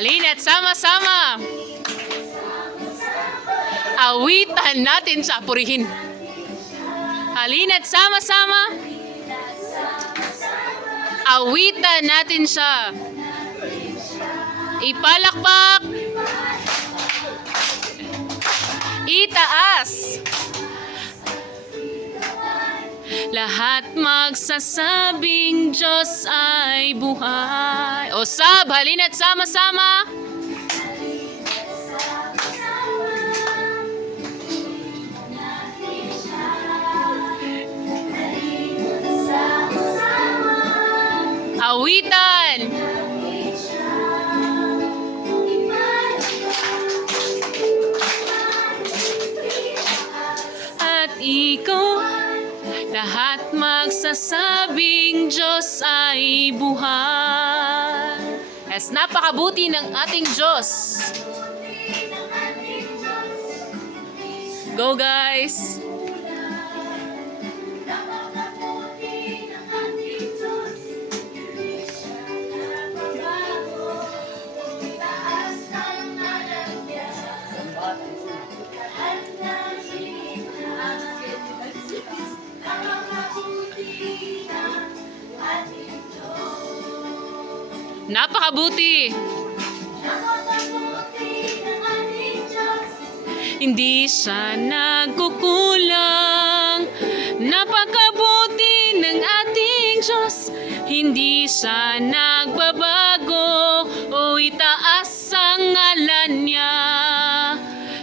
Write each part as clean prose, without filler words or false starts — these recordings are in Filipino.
Halina't sama-sama. Awitan natin sa purihin. Halina't sama-sama. Awitan natin siya. Ipalakpak. Itaas. Lahat magsasabing Diyos ay buhay. O sab, halina't sama-sama. Awitan. At ikaw, lahat magsasabing Diyos ay buhay. Yes, napakabuti ng ating Diyos. Go guys! Napakabuti. Hindi siya nagkukulang. Napakabuti ng ating Diyos. Hindi siya nagbabago. O itaas ang ngalan niya.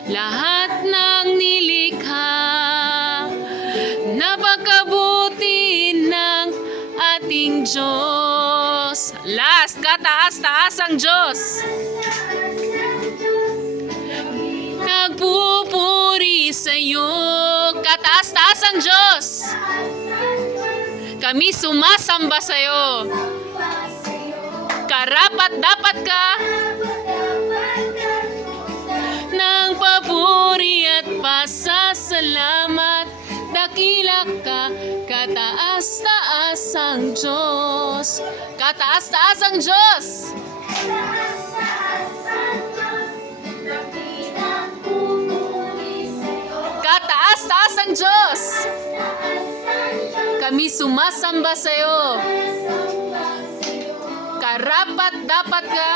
Lahat ng nilikha. Napakabuti ng ating Diyos. Last, kataas-taas ang Diyos. Nagpupuri sa iyo. Kataas-taas ang Diyos. Kami sumasamba sa iyo. Karapat-dapat ka ng papuri at pasasalamat. Dakila ka, kataas-taas ang Diyos. Kataas-taas ang Diyos. Kataas-taas ang Diyos. Kami sumasamba sa iyo. Karapat-dapat ka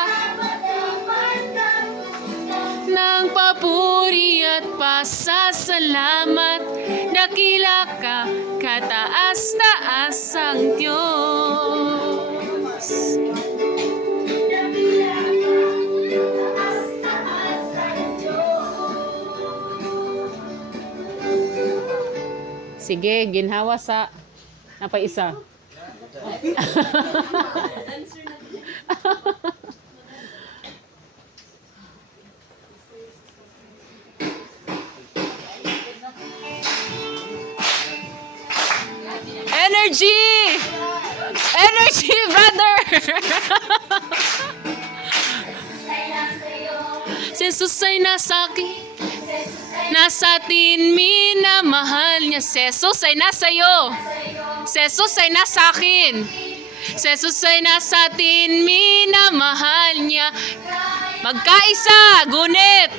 ng papuri at pasasalamat. Dakila ka, kataas-taas ang Diyos. Sige, ginhawa sa napaisa. Energy! Energy, brother! Si Jesus ay nasa akin, nasa atin, minamahal niya. Si Jesus ay nasa iyo. Si Jesus ay nasa akin. Si Jesus ay nasa atin, minamahal niya. Magkaisa, gunit,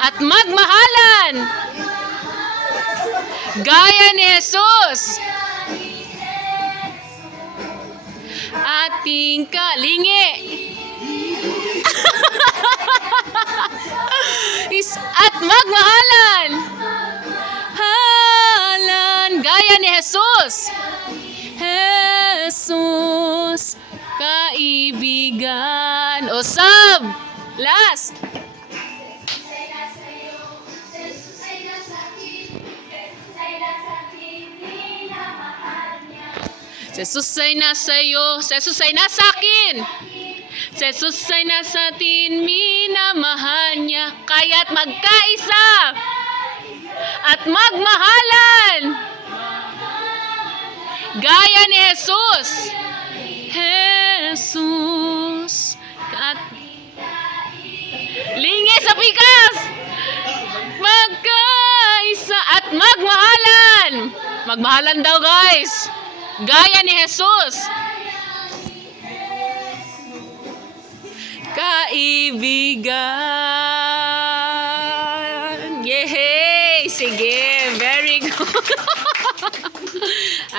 at magmahalan. Gaya ni Jesus. Ating kalingi. At magmahalan. Halan. Gaya ni Jesus. Jesus. Kaibigan. O sab. Last. Jesus ay nasa iyo. Jesus ay nasa akin. Jesus ay nasa atin. Minamahal niya. Kaya't magkaisa. At magmahalan. Gaya ni Jesus. Jesus. Lingi sa pikas. Magkaisa at magmahalan. Magmahalan daw guys. Gaya ni Jesus. kaibigan. Yehey! Sige, very good.